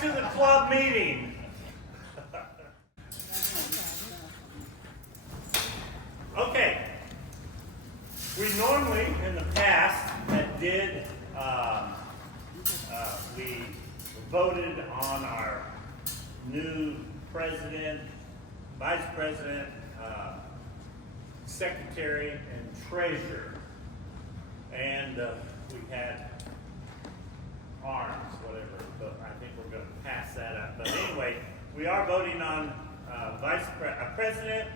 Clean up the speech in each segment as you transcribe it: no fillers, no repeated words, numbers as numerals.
back to the club meeting. Okay. We normally, in the past, we voted on our new president, vice president, secretary, and treasurer. And we had arms, whatever, but I think we're going to pass that up. But anyway, we are voting on president,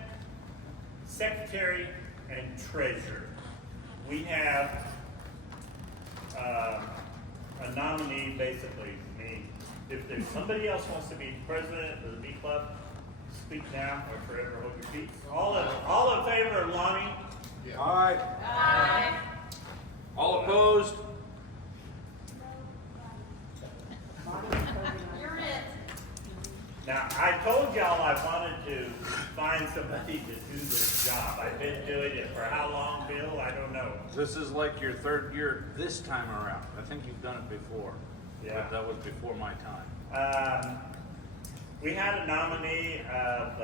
secretary, and treasurer. We have a nominee, basically, me. If there's somebody else wants to be president of the Bee Club, speak now or forever hold your peace. All in favor of Lonnie? Yeah. Aye. Aye. All opposed? You're it. Now, I told y'all I wanted to find somebody to do this job. I've been doing it for how long, Bill? I don't know. This is like your third year this time around. I think you've done it before. Yeah. But that was before my time. We had a nominee of,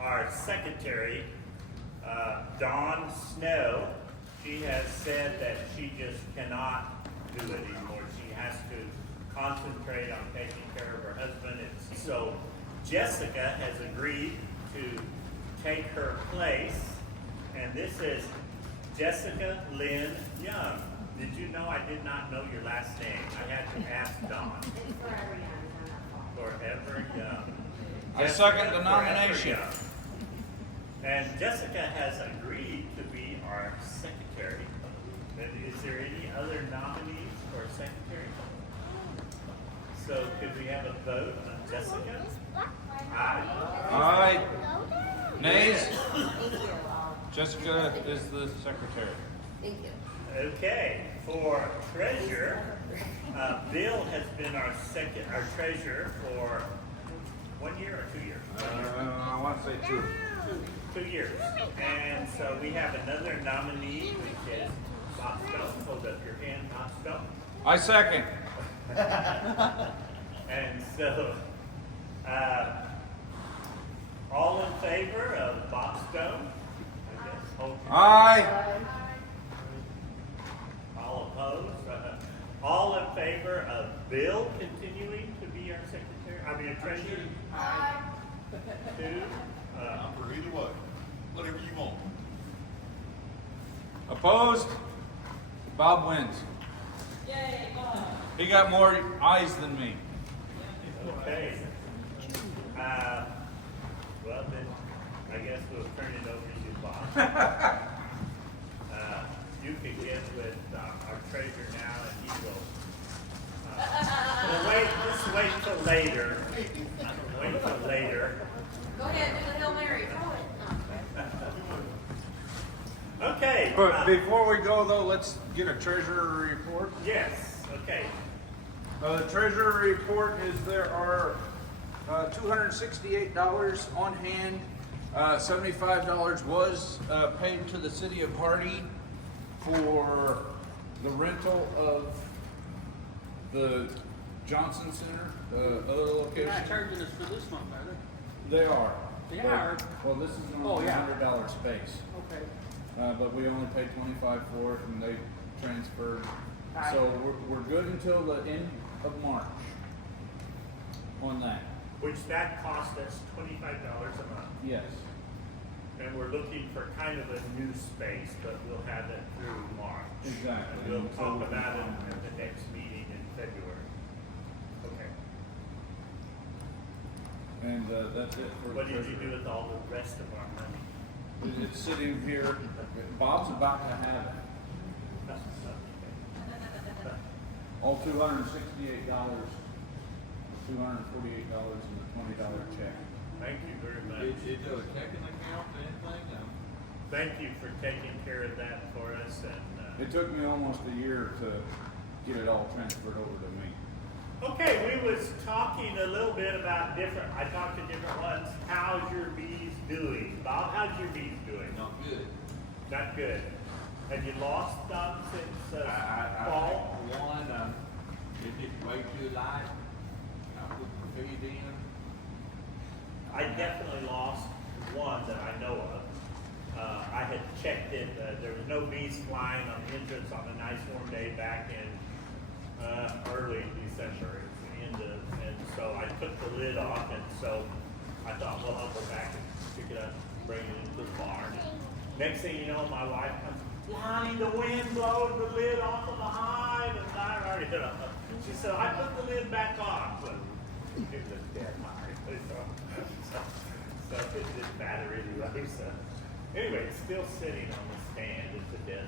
our secretary, Dawn Snow. She has said that she just cannot do it anymore. She has to concentrate on taking care of her husband. And so Jessica has agreed to take her place. And this is Jessica Lynn Young. Did you know I did not know your last name? I had to ask Dawn. It's forever young. Forever Young. I Jessica second the Forever nomination. Young. And Jessica has agreed to be our secretary. And is there any other nominees for secretary? So could we have a vote on Jessica? Aye. Aye. Nays? Jessica is the secretary. Thank you. Okay, for treasurer, Bill has been our treasurer for 1 year or 2 years? I want to say two. 2 years. And so we have another nominee, which is Bob Stone. Hold up your hand, Bob Stone. I second. And so, all in favor of Bob Stone? I guess. Hold your Aye. All opposed? All in favor of Bill continuing to be our secretary? Treasurer? Aye. Two? I'm for either way. Whatever you want. Opposed? Bob wins. Yay, Bob. He got more ayes than me. Okay. Well then, I guess we'll turn it over to you, Bob. You can get with our treasurer now, and he will. Let's wait till later. Wait till later. Go ahead, do the Hail Mary. Throw it. Okay. But before we go, though, let's get a treasurer report. Yes. Okay. The treasurer report is there are $268 on hand. $75 was paid to the city of Hardy for the rental of the Johnson Center, the other They're location. not charging us for this month, are they? They are. They are? Well, this is Oh, only yeah. $100 space. Okay. But we only paid $25 for it, and they transferred. Aye. So we're good until the end of March on that. Which that cost us $25 a month. Yes. And we're looking for kind of a new space, but we'll have it through March. Exactly. And we'll And so talk we'll about it be- at the next meeting in February. Okay. And that's it for What the did you treasurer. do with all the rest of our money? It's sitting here. Bob's about to have it. All $268, $248 and a $20 check. Thank you very much. It does a checking account or anything? No. Thank you for taking care of that for us, and, It took me almost a year to get it all transferred over to me. okay, we was talking a little bit about I talked to different ones. How's your bees doing? Bob, how's your bees doing? Not good. Not good. Have you lost some since I fall? one, Is it way too light? I put the feed in. I definitely lost one that I know of. I had checked it, there was no bees flying on the entrance on a nice warm day back in, early December. And so I took the lid off, and so I thought, well, I'll go back and pick it up, bring it into the barn. Next thing you know, my wife comes, Lonnie, the wind blowed the lid off of the hive, and I already hit up. She said, I put the lid back on, but it was a dead hive. So it didn't matter anyway. So anyway, it's still sitting on the stand. It's a dead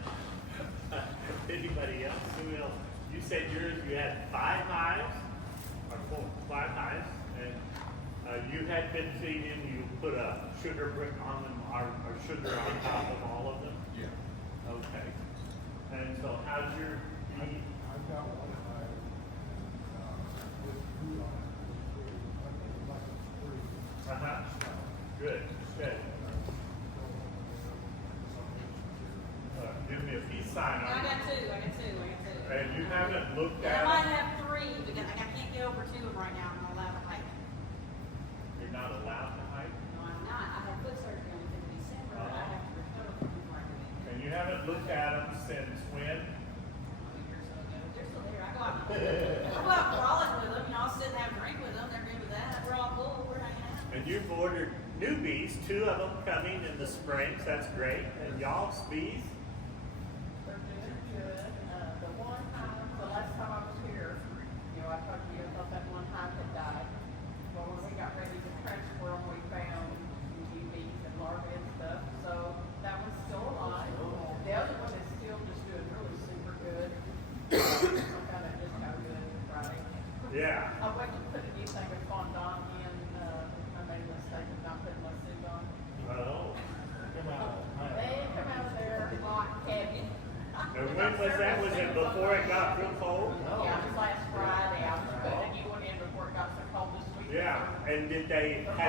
hive. Anybody else? Who else? You said yours, you had 5 hives, or 5 hives, and you had been feeding, you put a sugar brick on them, or sugar on top of all of them? Yeah. Okay. And so how's your bee? I've got one hive, with two on it, Uh-huh. Good, good. Give me a peace sign I on got it. 2, I got 2, I got 2. And you haven't looked And I at might them? have 3, because I can't get over 2 of them right now, I'm not allowed to hike. You're not allowed to hike? No, I'm not, I had foot surgery on the 5th of December, but I have to recover from before I do it. And you haven't looked at them since when? They're still there. I go out frolic with them, I'll sit and have a drink with them. They're good with that. We're all cool. We're hanging out. And you've ordered new bees, 2 of them coming in the springs, that's great. And y'all's bees? They're doing good. The one hive, the last time I was here, I talked to you about that one hive had died. Well, when we got ready to transfer them, we found new bees and larvae and stuff, so that one's still alive. The other one is still just doing really super good. I found it just got good Friday. Yeah. I went to put a new thing of fondant in, I made a mistake of not putting my suit on. Oh. They come out of there hot, heavy. And when was that? Was it before it got real cold? Yeah, it was last Friday. I was putting a new one in before it got so cold this week. Yeah. And had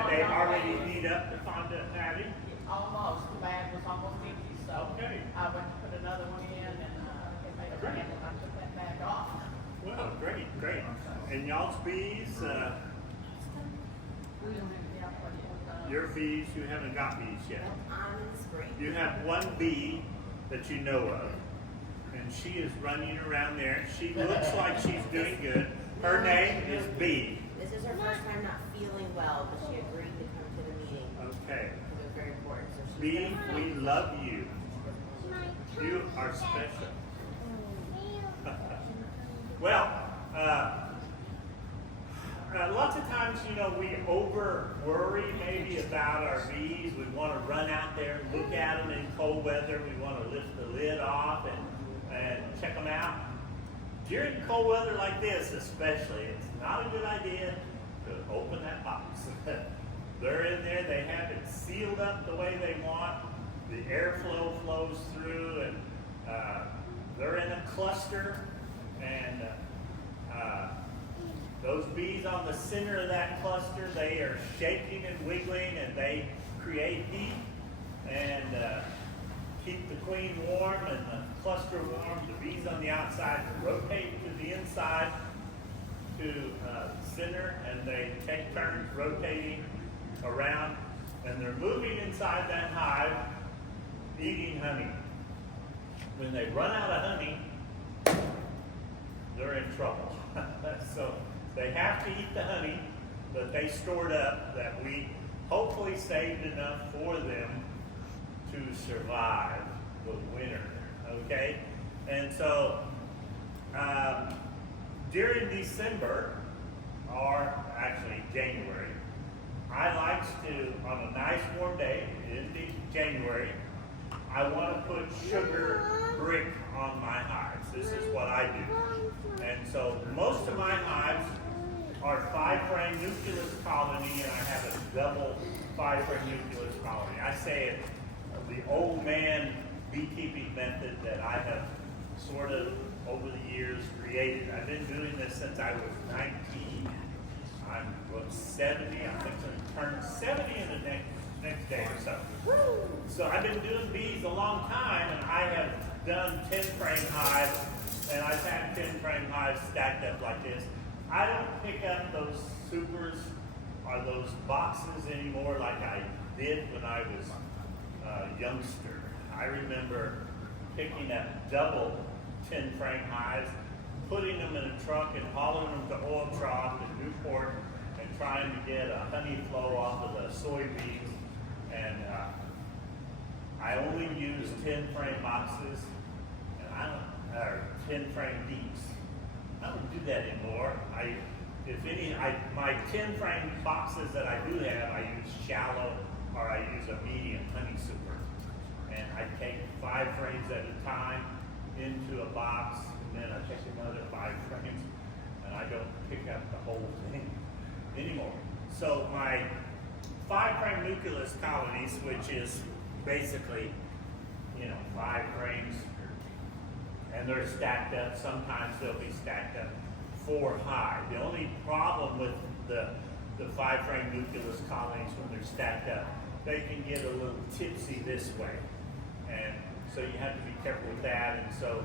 they already heat up the fondant patty? Almost. The bag was almost empty, so Okay. I went to put another one in and it made a brand and I took that bag off. Well, great, great. And y'all's bees, We don't have your bees, you haven't got bees yet. I'm in the spring. You have one bee that you know of, and she is running around there. She looks like she's doing good. Her name is Bee. This is her first time not feeling well, but she agreed to come to the meeting Okay. because it was very important. So she's Bee, gonna we love you. You are special. Well, lots of times, we over worry maybe about our bees. We want to run out there and look at them in cold weather. We want to lift the lid off and check them out. During cold weather like this especially, it's not a good idea to open that box. They're in there, they have it sealed up the way they want. The airflow flows through, and they're in a cluster, and those bees on the center of that cluster, they are shaking and wiggling, and they create heat and keep the queen warm and the cluster warm. The bees on the outside rotate to the inside to the center, and they take turns rotating around, and they're moving inside that hive, eating honey. When they run out of honey, they're in trouble. So they have to eat the honey that they stored up, that we hopefully saved enough for them to survive the winter, okay? And so during December, or actually January, I like to, on a nice warm day in January, I want to put sugar brick on my hives. This is what I do. And so most of my hives are 5-frame nucleus colony, and I have a double 5-frame nucleus colony. I say it the old man beekeeping method that I have sort of over the years created. I've been doing this since I was 19. I'm 70. I think I'm going to turn 70 in the next day or so. So I've been doing bees a long time, and I have done 10-frame hives and I've had 10 frame hives stacked up like this. I don't pick up those supers or those boxes anymore like I did when I was a youngster. I remember picking up double 10 frame hives, putting them in a truck and hauling them to Oil Trough in Newport and trying to get a honey flow off of the soybeans. And I only use 10 frame boxes, and or 10 frame deeps. I don't do that anymore. My 10 frame boxes that I do have, I use shallow or I use a medium honey super. And I take 5 frames at a time into a box, and then I take another 5 frames, and I don't pick up the whole thing anymore. So my 5 frame nucleus colonies, which is basically, 5 frames, and they're stacked up. Sometimes they'll be stacked up 4 high. The only problem with the 5 frame nucleus colonies when they're stacked up, they can get a little tipsy this way. And so you have to be careful with that. And so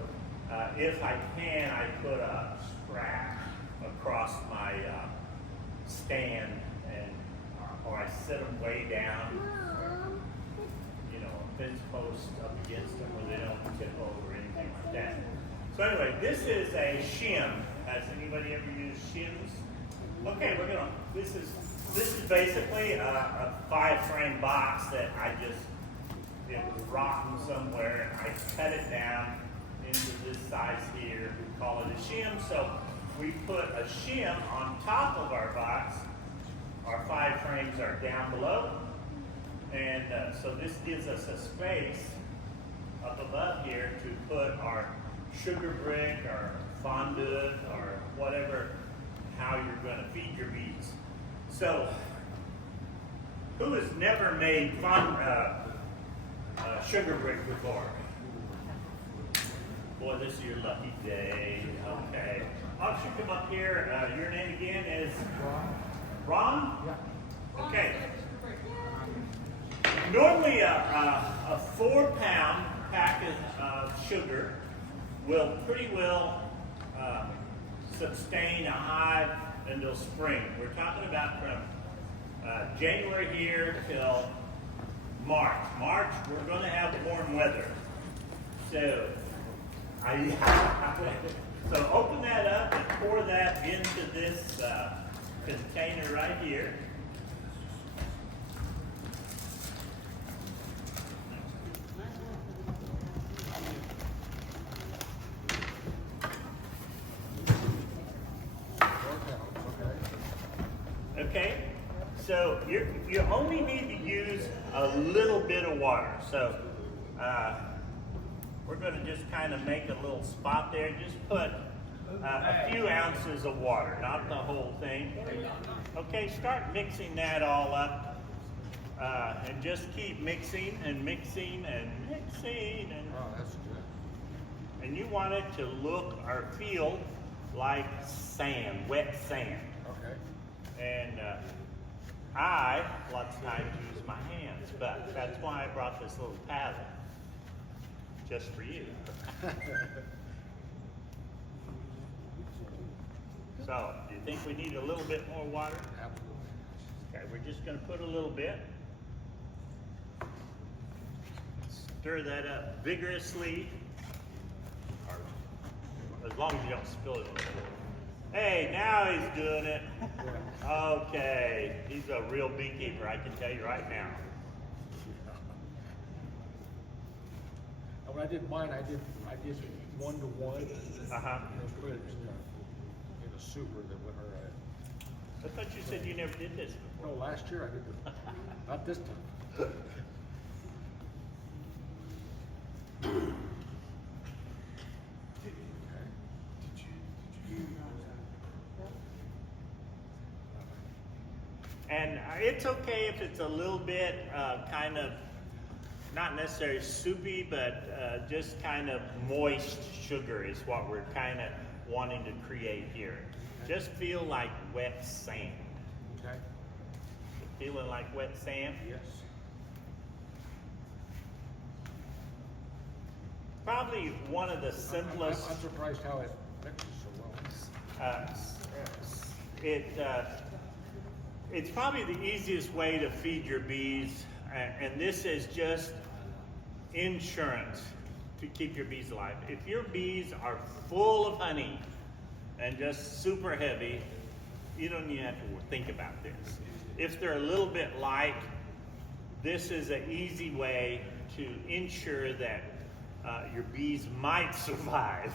if I can, I put a strap across my stand, or I sit them way down, a fence post up against them where they don't tip over or anything like that. So anyway, this is a shim. Has anybody ever used shims? Okay, this is basically a 5 frame box that it was rotten somewhere, and I cut it down into this size here. We call it a shim. So we put a shim on top of our box. Our 5 frames are down below. And so this gives us a space up above here to put our sugar brick or fondant or whatever, how you're going to feed your bees. So, who has never made sugar brick before? Boy, this is your lucky day. Okay. I'll shoot come up here. Your name again is Ron? Yeah. Okay. Normally a 4-pound packet of sugar will pretty well sustain a hive until spring. We're talking about from January here till March. March, we're going to have warm weather. So, so open that up and pour that into this container right here. Okay, so you only need to use a little bit of water. So we're going to just kind of make a little spot there. Just put a few ounces of water, not the whole thing. Okay, start mixing that all up, and just keep mixing and mixing and mixing. And, Oh, that's good. and you want it to look or feel like sand, wet sand. Okay. And I, lots of times, use my hands, but that's why I brought this little paddle, just for you. So, do you think we need a little bit more water? Absolutely. Okay, we're just going to put a little bit. Stir that up vigorously, or as long as you don't spill it on the floor. Hey, now he's doing it. Okay, he's a real beekeeper, I can tell you right now. And when I did mine, I did 1-to-1. Uh-huh. And then put it in a super that went around. I thought you said you never did this before. No, last year I did it. Not this time. And it's okay if it's a little bit kind of, not necessarily soupy, but just kind of moist sugar is what we're kind of wanting to create here. Just feel like wet sand. Okay. Feeling like wet sand? Yes. probably one of the simplest. I'm surprised how it mixes so well. It's probably the easiest way to feed your bees, and this is just insurance to keep your bees alive. If your bees are full of honey and just super heavy, you don't even have to think about this. If they're a little bit light, this is an easy way to ensure that your bees might survive.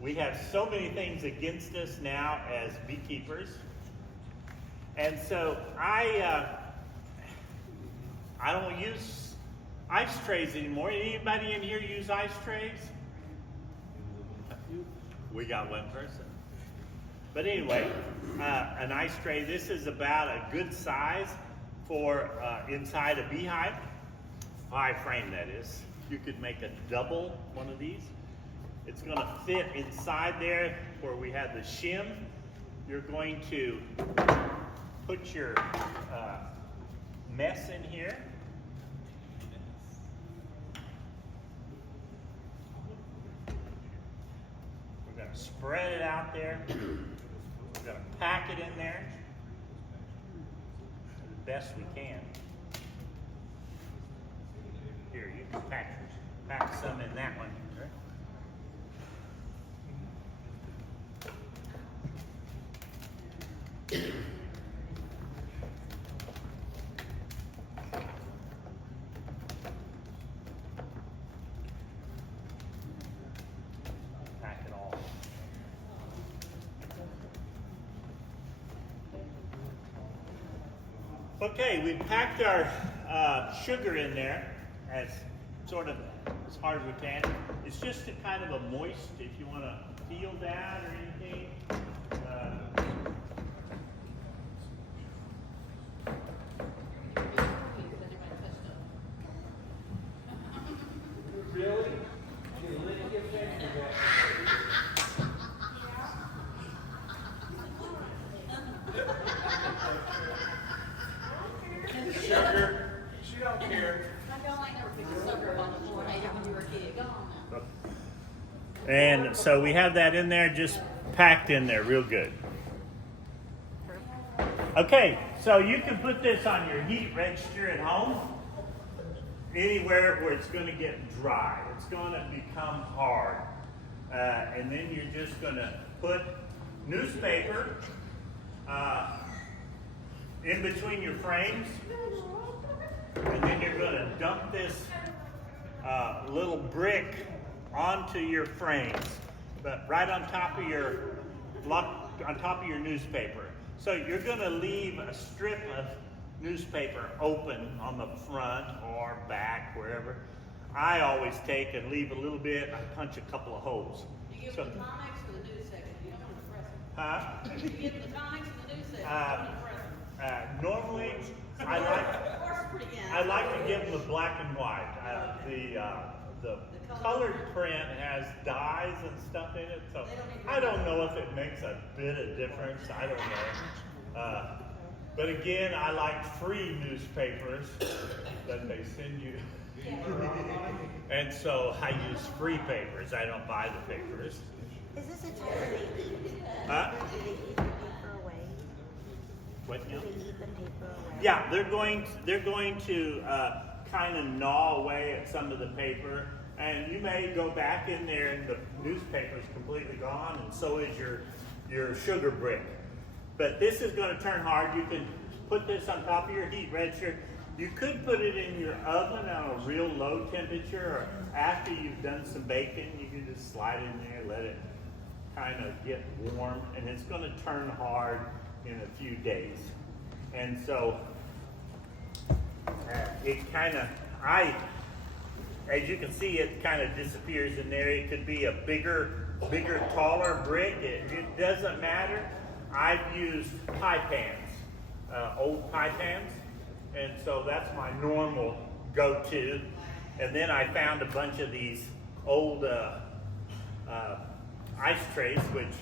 We have so many things against us now as beekeepers. And so I don't use ice trays anymore. Anybody in here use ice trays? We got one person. But anyway, an ice tray, this is about a good size for inside a beehive. 5 frame, that is. You could make a double one of these. It's going to fit inside there where we have the shim. You're going to put your mess in here. We're going to spread it out there. We're going to pack it in there the best we can. Here, you can pack some in that one. Pack it all. Okay, we packed our sugar in there as sort of as hard as we can. It's just a kind of a moist, if you want to feel that or anything. Really? You lick your finger Sugar, she don't care. Y'all ain't never picked a sucker up on the floor, hated when you were a kid. Go on now. And so we have that in there, just packed in there real good. Okay, so you can put this on your heat register at home, anywhere where it's going to get dry. It's going to become hard. And then you're just going to put newspaper in between your frames. And then you're going to dump this little brick onto your frames, but right on top of your newspaper. So you're going to leave a strip of newspaper open on the front or back, wherever. I always take and leave a little bit. I punch a couple of holes. You give So, them the tonics or the news section? You don't want to press them. huh? You give them the tonics or the news section? You don't want to press them. Normally, I like to give them the black and white. The colored print has dyes and stuff in it, so I don't know if it makes a bit of difference. I don't know. But again, I like free newspapers that they send you. And so I use free papers. I don't buy the papers. Is this a time where they eat? Huh? Do they eat the paper away? What Do now? they eat the paper away? Yeah, they're going to kind of gnaw away at some of the paper, and you may go back in there and the newspaper is completely gone, and so is your sugar brick. But this is going to turn hard. You can put this on top of your heat register. You could put it in your oven on a real low temperature, or after you've done some baking, you can just slide it in there, let it kind of get warm, and it's going to turn hard in a few days. And so it kind of, as you can see, it kind of disappears in there. It could be a bigger, taller brick. It doesn't matter. I've used pie pans, old pie pans, and so that's my normal go-to. And then I found a bunch of these old ice trays, which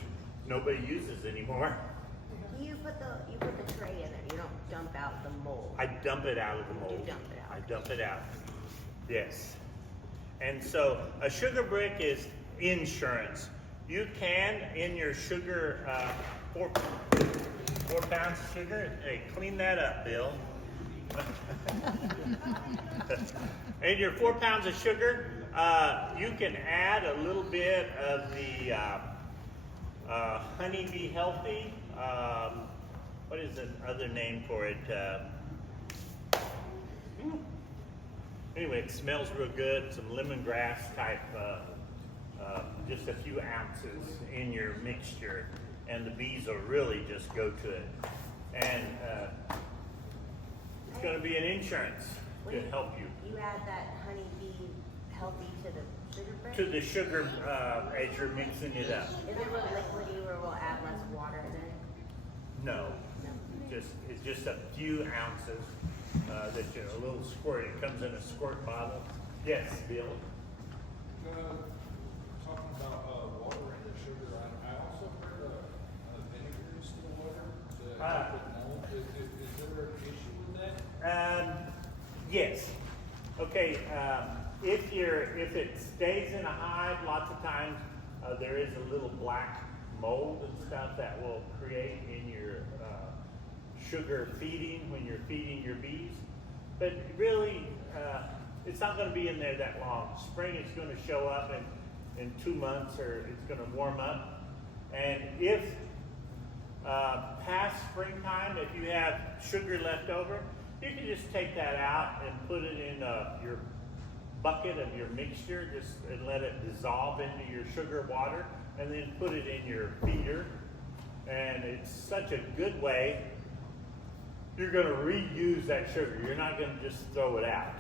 nobody uses anymore. You put the tray in there. You don't dump out the mold. I dump it out of the mold. You dump it out. I dump it out. Yes. And so a sugar brick is insurance. You can, in your sugar, 4 pounds of sugar, hey, clean that up, Bill. In your 4 pounds of sugar, you can add a little bit of the Honey Bee Healthy. What is the other name for it? Anyway, it smells real good. Some lemongrass type, just a few ounces in your mixture, and the bees will really just go to it. And it's going to be an insurance to help you. You add that Honey Bee Healthy to the sugar brick? To the sugar as you're mixing it up. Is it real liquidy or will add less water then? No, it's just a few ounces that you a little squirt. It comes in a squirt bottle. Yes, Bill. Talking about water in the sugar, I also heard vinegar is still water to help with mold. Is there an issue with that? Yes. Okay. If it stays in a hive, lots of times there is a little black mold and stuff that will create in your sugar feeding when you're feeding your bees. But really, it's not going to be in there that long. Spring, it's going to show up in 2 months, or it's going to warm up. And if past springtime, if you have sugar left over, you can just take that out and put it in your bucket of your mixture, and let it dissolve into your sugar water, and then put it in your feeder. And it's such a good way. You're going to reuse that sugar. You're not going to just throw it out.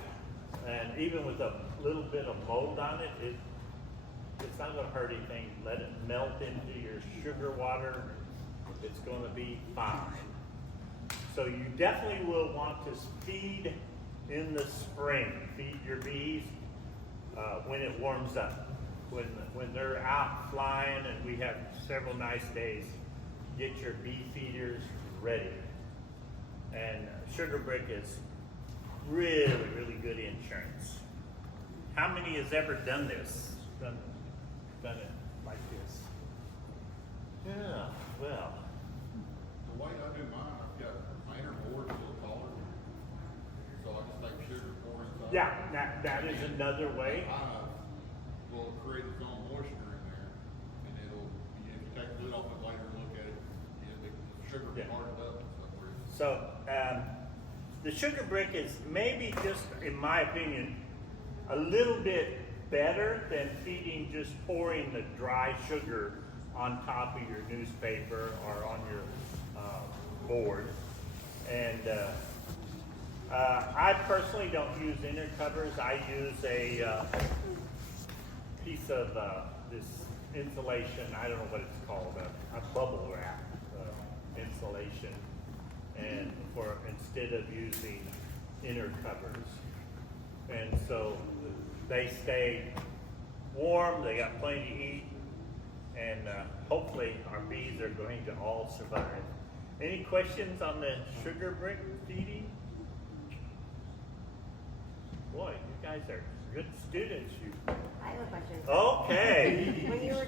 And even with a little bit of mold on it, it's not going to hurt anything. Let it melt into your sugar water. It's going to be fine. So you definitely will want to feed in the spring. Feed your bees when it warms up. When they're out flying and we have several nice days, get your bee feeders ready. And sugar brick is really, really good insurance. How many has ever done this? Done it like this? Yeah, well. The way I do mine, I've got my inner board a little taller, so I just make sugar pour inside. Yeah, that is another way. Hive will create its own moisture in there, and it'll, if you take the lid off it later and look at it, the sugar will Yeah. harden up. So the sugar brick is maybe just, in my opinion, a little bit better than feeding, just pouring the dry sugar on top of your newspaper or on your board. And I personally don't use inner covers. I use a piece of this insulation, I don't know what it's called, a bubble wrap insulation. And instead of using inner covers. And so they stay warm, they got plenty to eat, and hopefully our bees are going to all survive. Any questions on the sugar brick feeding? Boy, you guys are good students. I have a question. Okay. When you were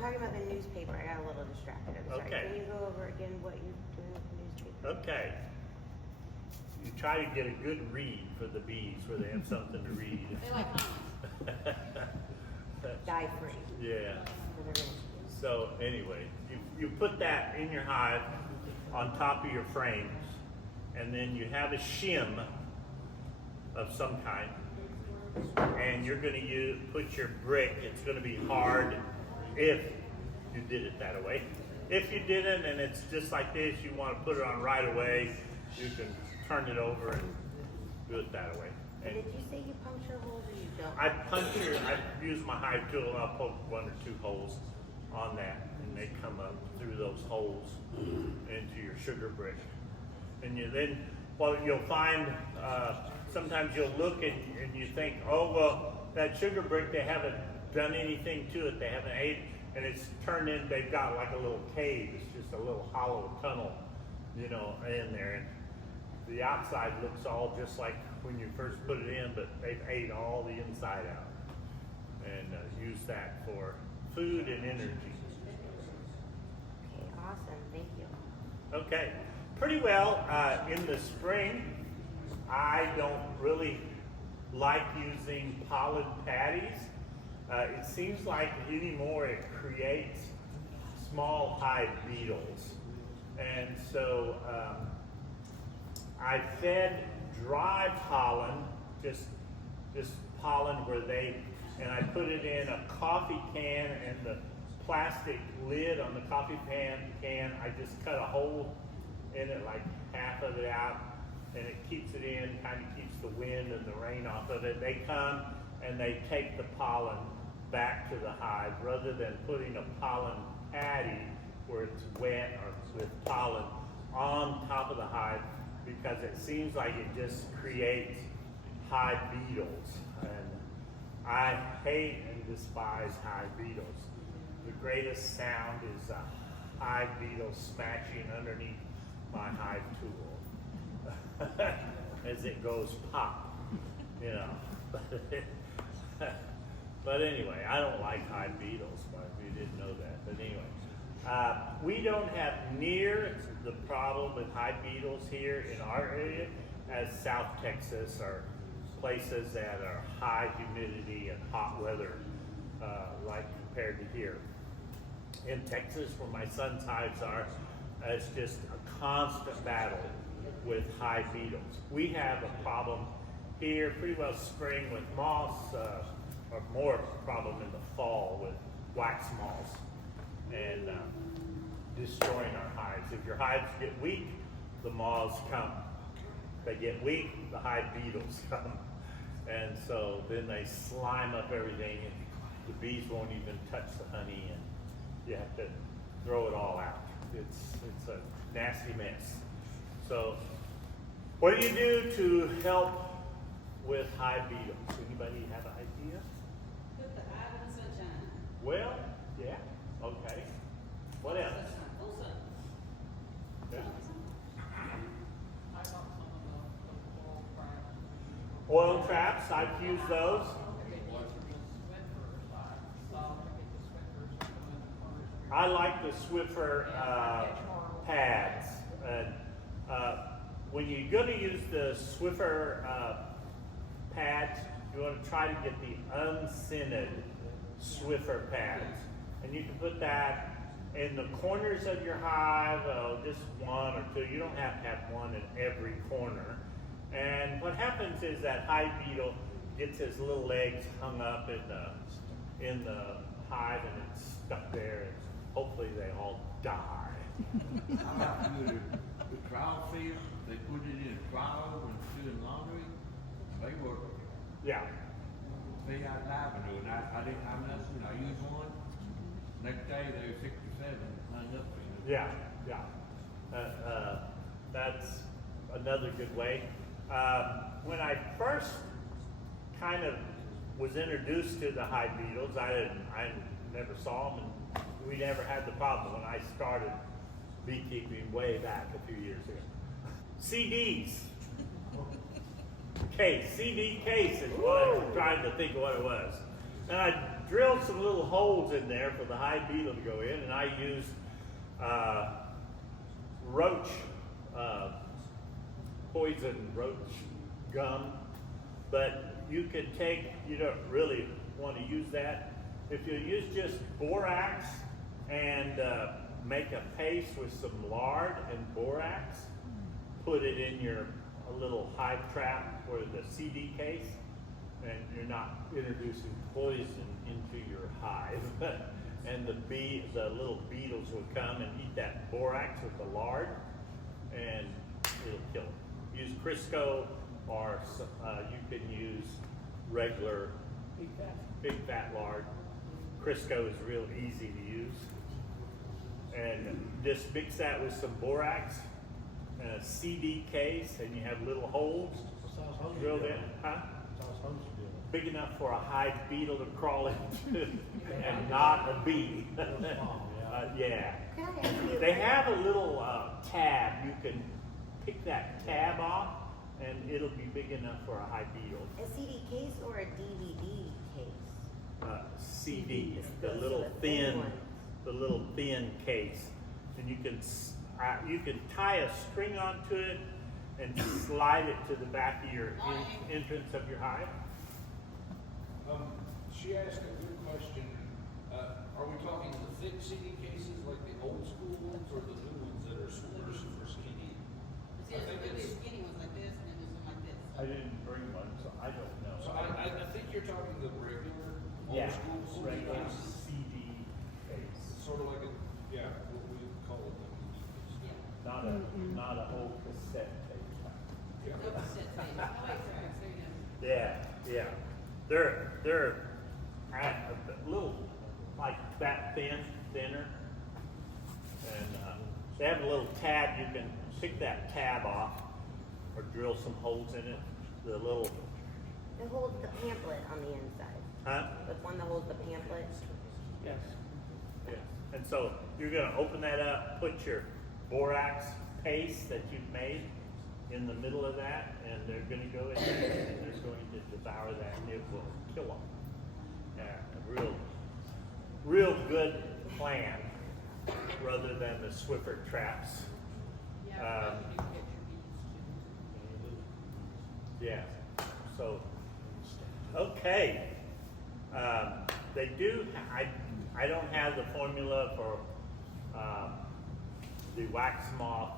talking about the newspaper, I got a little distracted. I'm sorry. Okay. Can you go over again what you're doing with the newspaper? Okay. You try to get a good read for the bees where they have something to read. They like comments. Dye free. Yeah. So anyway, you put that in your hive on top of your frames, and then you have a shim of some kind, and you're going to put your brick. It's going to be hard if you did it that way. If you didn't, and it's just like this, you want to put it on right away, you can turn it over and do it that way. And did you say you puncture holes or you don't? I use my hive tool and I'll poke 1 or 2 holes on that, and they come up through those holes into your sugar brick. And you'll find, sometimes you'll look and you think, oh, well, that sugar brick, they haven't done anything to it, they haven't ate, and it's turned in, they've got like a little cave, it's just a little hollow tunnel, in there. And the outside looks all just like when you first put it in, but they've ate all the inside out. and use that for food and energy. Okay, awesome, thank you. Okay, pretty well. In the spring, I don't really like using pollen patties. It seems like anymore it creates small hive beetles. And so I fed dry pollen, just pollen and I put it in a coffee can, and the plastic lid on the coffee can, I just cut a hole in it, like half of it out, and it keeps it in, kind of keeps the wind and the rain off of it. They come and they take the pollen back to the hive, rather than putting a pollen patty where it's wet or with pollen on top of the hive, because it seems like it just creates hive beetles. And I hate and despise hive beetles. The greatest sound is a hive beetle smashing underneath my hive tool as it goes pop, you know. But anyway, I don't like hive beetles, but you didn't know that. But anyway, we don't have near the problem with hive beetles here in our area as South Texas or places that are high humidity and hot weather, like compared to here. In Texas, where my son's hives are, it's just a constant battle with hive beetles. We have a problem here, pretty well spring with moths, or more problem in the fall with wax moths and destroying our hives. If your hives get weak, the moths come. They get weak, the hive beetles come. And so then they slime up everything, and the bees won't even touch the honey, and you have to throw it all out. It's a nasty mess. So what do you do to help with hive beetles? Anybody have an idea? Put the hive in the sunshine. Well, yeah, okay. What else? Sunshine, full sun. Yeah. I bought some of the Oil traps, I've used those. I like the Swiffer pads. When you're going to use the Swiffer pads, you want to try to get the unscented Swiffer pads. And you can put that in the corners of your hive, just one or two. You don't have to have one in every corner. And what happens is that hive beetle gets his little legs hung up in the hive, and it's stuck there, and hopefully they all die. How about the trial field? They put it in a trial and doing laundry. They were Yeah. they out diving doing. I didn't have nothing. I used one. Next day they were 6 or 7 lined up. Yeah, yeah. That's another good way. When I first kind of was introduced to the hive beetles, I never saw them, and we never had the problem when I started beekeeping way back a few years ago. CDs. CD case is what I'm trying to think of what it was. And I drilled some little holes in there for the hive beetle to go in, and I used roach, poison roach gum. But you don't really want to use that. If you use just borax and make a paste with some lard and borax, put it in a little hive trap for the CD case, and you're not introducing poison into your hive. And the little beetles will come and eat that borax with the lard, and it'll kill them. Use Crisco, or you can use regular big fat lard. Crisco is real easy to use. And just mix that with some borax and a CD case, and you have little holes drilled in. Huh? Big enough for a hive beetle to crawl into, and not a bee. Yeah. They have a little tab. You can pick that tab off, and it'll be big enough for a hive beetle. A CD case or a DVD case? CD, the Those are little the thin thin ones. case, and you can tie a string onto it and slide it to the back of your entrance of your hive. She asked a good question. Are we talking the thick CD cases, like the old school ones, or the new ones that are super skinny? See, it's really skinny ones like this, and then there's one like this. I didn't bring one, so I don't know. So I think you're talking the regular old school CD regular cases. CD case, Sort of like what we call it. Yeah. not a whole cassette tape. Yeah. No cassette tape. No extras, there you go. Yeah. They're a little like that thinner, and they have a little tab. You can pick that tab off or drill some holes in it. The little, It holds the pamphlet on the inside. huh? The one that holds the pamphlet. Yes. Yes. And so you're gonna open that up, put your borax paste that you've made in the middle of that, and they're gonna go in there and they're going to devour that, and it will kill them. Yeah, a real good plan, rather than the Swiffer traps. Yeah, but you can get your beads too. Yeah, so, okay. They do, I don't have the formula for the wax moth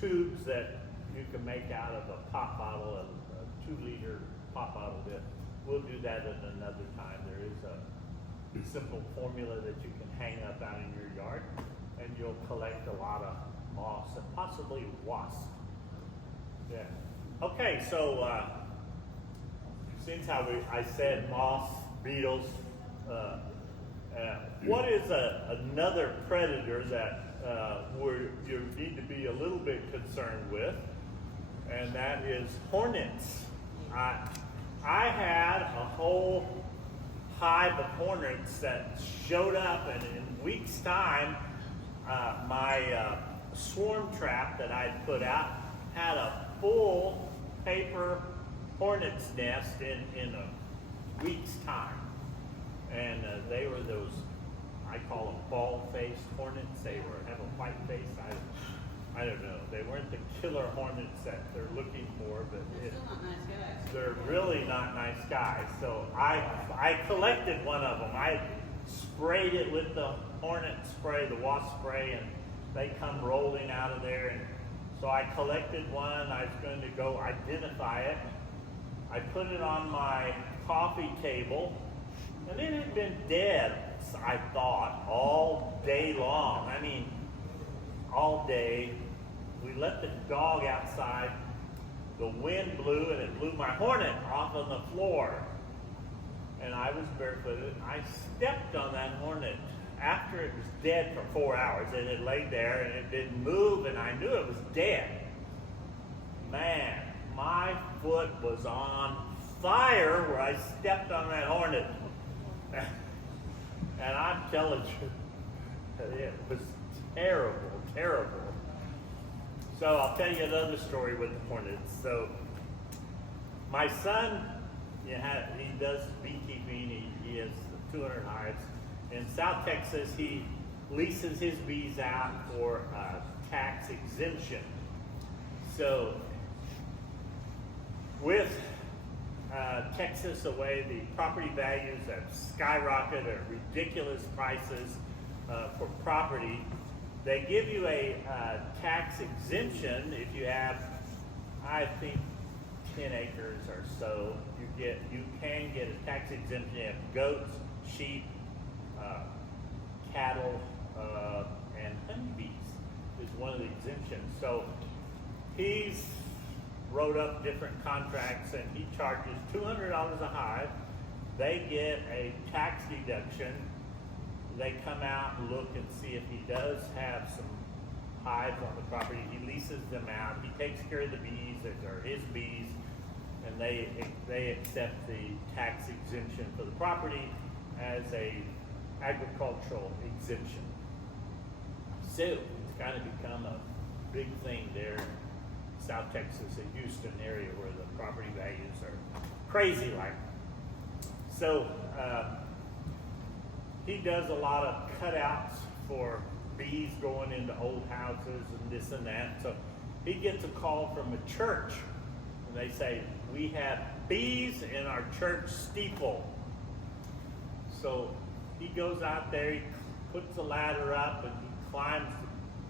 tubes that you can make out of a pop bottle, a 2-liter pop bottle bit. We'll do that at another time. There is a simple formula that you can hang up out in your yard, and you'll collect a lot of moths and possibly wasps. Yeah. Okay, so since I said moths, beetles, what is another predator that you need to be a little bit concerned with? And that is hornets. I had a whole hive of hornets that showed up, and in a week's time, my swarm trap that I'd put out had a full paper hornet's nest in a week's time. And they were those, I call them bald-faced hornets. They have a white face. I don't know. They weren't the killer hornets that they're looking for, but They're still not nice guys. they're really not nice guys. So I collected one of them. I sprayed it with the hornet spray, the wasp spray, and they come rolling out of there. And so I collected one. I was going to go identify it. I put it on my coffee table, and it had been dead, I thought, all day long. I mean, all day. We let the dog outside. The wind blew, and it blew my hornet off on the floor. And I was barefooted. I stepped on that hornet after it was dead for 4 hours. It had laid there, and it didn't move, and I knew it was dead. Man, my foot was on fire where I stepped on that hornet. And I'm telling you, it was terrible, terrible. So I'll tell you another story with the hornets. So my son, he does beekeeping. He has 200 hives. In South Texas, he leases his bees out for tax exemption. So with Texas away, the property values have skyrocketed at ridiculous prices for property. They give you a tax exemption if you have, I think, 10 acres or so. You can get a tax exemption. You have goats, sheep, cattle, and honeybees is one of the exemptions. So he's wrote up different contracts, and he charges $200 a hive. They get a tax deduction. They come out and look and see if he does have some hives on the property. He leases them out. He takes care of the bees. They're his bees, and they accept the tax exemption for the property as a agricultural exemption. So it's kind of become a big thing there in South Texas and Houston area where the property values are crazy like. So he does a lot of cutouts for bees going into old houses and this and that. So he gets a call from a church, and they say, we have bees in our church steeple. So he goes out there, he puts the ladder up, and he climbs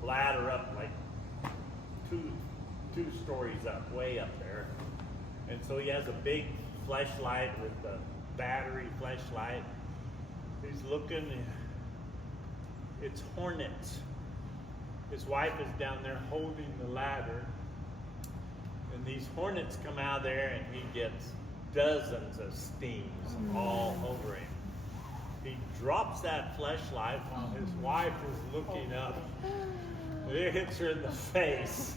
the ladder up like two stories up, way up there. And so he has a big flashlight with the battery flashlight. He's looking, it's hornets. His wife is down there holding the ladder, and these hornets come out there, and he gets dozens of stings all over him. He drops that flashlight while his wife is looking up. It hits her in the face.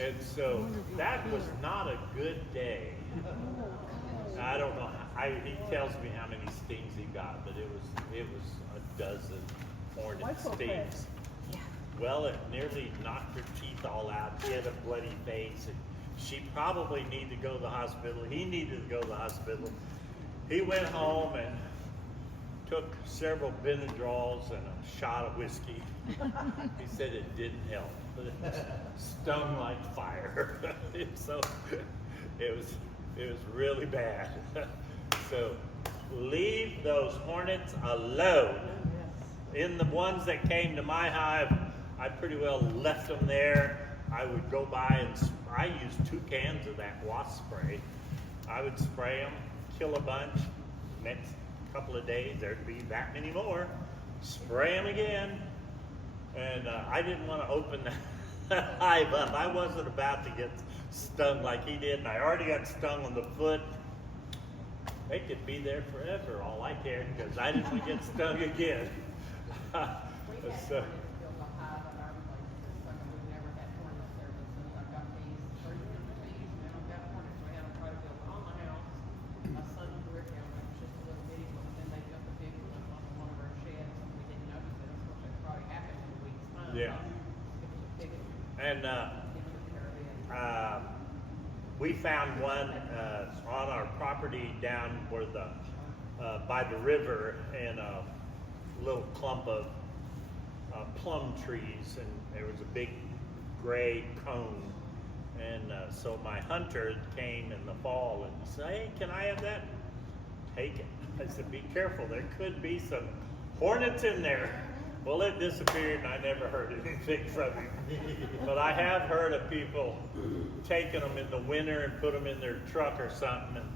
And so that was not a good day. I don't know. He tells me how many stings he got, but it was a dozen hornet stings. Well, it nearly knocked her teeth all out. She had a bloody face, and she probably needed to go to the hospital. He needed to go to the hospital. He went home and took several Benadryls and a shot of whiskey. He said it didn't help, but it stung like fire. So it was really bad. So leave those hornets alone. In the ones that came to my hive, I pretty well left them there. I would go by and I used 2 cans of that wasp spray. I would spray them, kill a bunch. Next couple of days, there'd be that many more. Spray them again. And I didn't want to open that hive up. I wasn't about to get stung like he did, and I already got stung on the foot. They could be there forever, all I cared, because I didn't want to get stung again. We had So, hornets build a hive at our place, it's like we've never had hornet services. I've got bees, 30 different bees, now I've got hornets, we had them try to build on the house. My son grew down there, it was just a little bitty one, and then they built a big one on one of our sheds, and we didn't notice it, of course, that probably happened in a week's time. Yeah. It was a big one. and It took care of it. we found one on our property down where by the river, in a little clump of plum trees, and there was a big gray cone. And so my hunter came in the fall and said, hey, can I have that? Take it. I said, be careful, there could be some hornets in there. Well, it disappeared, and I never heard anything from him. But I have heard of people taking them in the winter and put them in their truck or something, and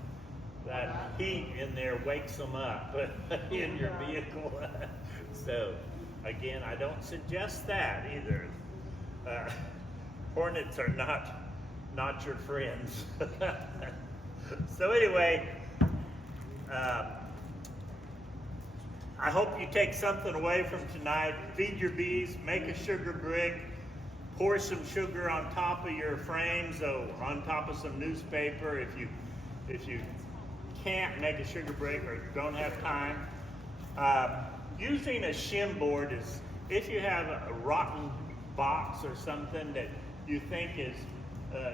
that heat in there wakes them up in your vehicle. So, again, I don't suggest that either. Hornets are not your friends. So anyway, I hope you take something away from tonight. Feed your bees, make a sugar brick, pour some sugar on top of your frames or on top of some newspaper. If you can't make a sugar brick or don't have time, using a shim board is, if you have a rotten box or something that you think is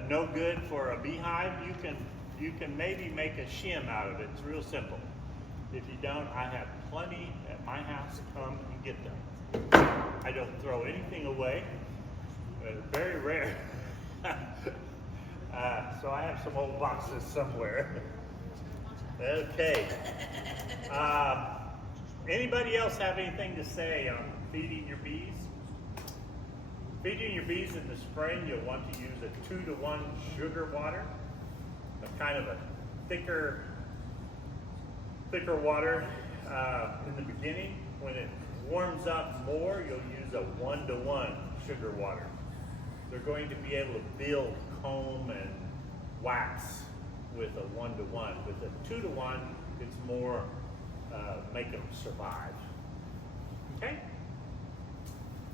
no good for a beehive, you can maybe make a shim out of it. It's real simple. If you don't, I have plenty at my house. Come and get them. I don't throw anything away. Very rare. So I have some old boxes somewhere. Okay. Anybody else have anything to say on feeding your bees? Feeding your bees in the spring, you'll want to use a 2-to-1 sugar water, a kind of a thicker water in the beginning. When it warms up more, you'll use a 1-to-1 sugar water. They're going to be able to build comb and wax with a 1-to-1. With a 2-to-1, it's more make them survive. Okay?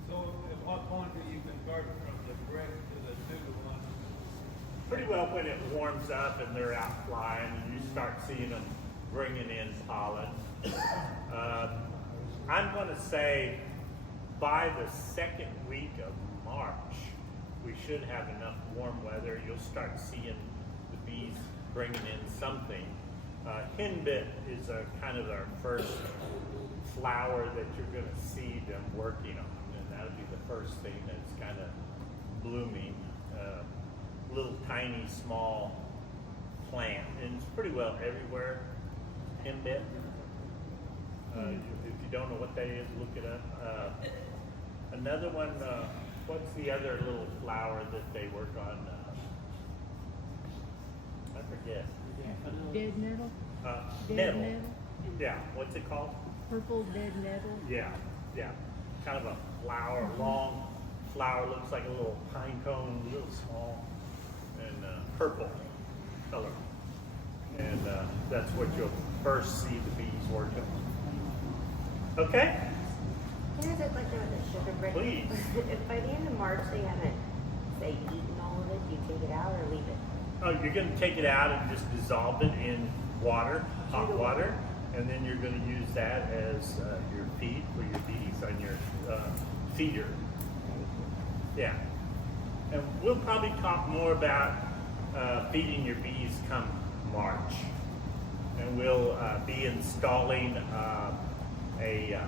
So at what point do you convert from the brick to the 2-to-1? Pretty well when it warms up and they're out flying and you start seeing them bringing in pollen. I'm going to say by the second week of March, we should have enough warm weather. You'll start seeing the bees bringing in something. Henbit is kind of our first flower that you're going to see them working on, and that'll be the first thing that's kind of blooming. Little tiny small plant, and it's pretty well everywhere. Henbit. If you don't know what that is, look it up. Another one. What's the other little flower that they work on? I forget. Dead nettle? Dead Nettle. nettle? Yeah. What's it called? Purple dead nettle? Yeah. Yeah. Kind of a flower, long flower, looks like a little pine cone, a little small, and purple color. And that's what you'll first see the bees working on. Okay? Can I ask a question about the sugar brick? Please. If by the end of March they haven't, say, eaten all of it, do you take it out or leave it? Oh, you're going to take it out and just dissolve it in water, hot water, and then you're going to use that as your feed for your bees on your feeder. Yeah. And we'll probably talk more about feeding your bees come March. And we'll be installing a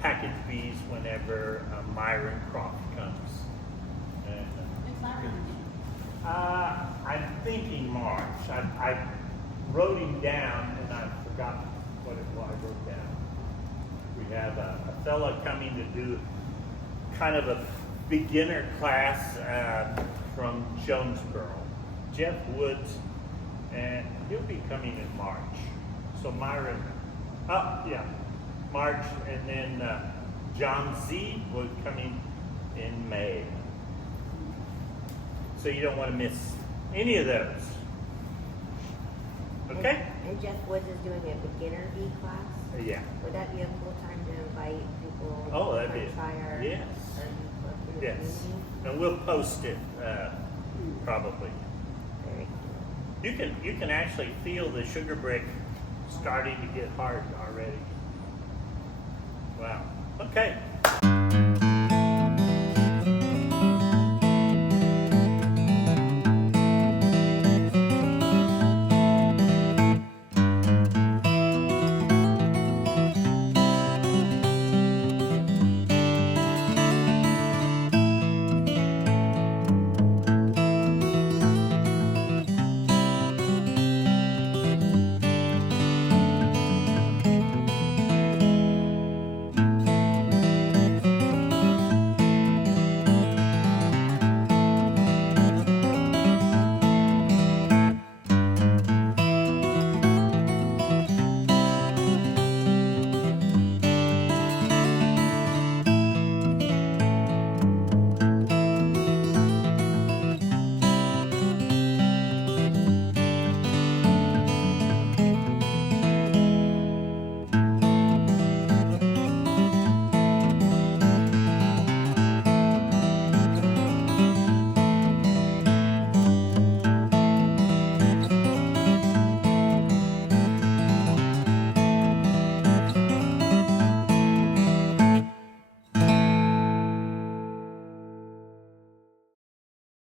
package bees whenever Myron crop comes. And, It's not really. I'm thinking March. I wrote him down and I forgot what it was I wrote down. We have a fella coming to do kind of a beginner class from Jonesboro, Jeff Woods, and he'll be coming in March. So Myron, March, and then John Z will be coming in May. So you don't want to miss any of those. Okay? And Jeff Woods is doing a beginner bee class? Yeah. Would that be a cool time to invite people Oh, to that'd come be try our, yes. our bee club in the Yes. community? And we'll post it probably. Very cool. You can actually feel the sugar brick starting to get hard already. Wow. Okay.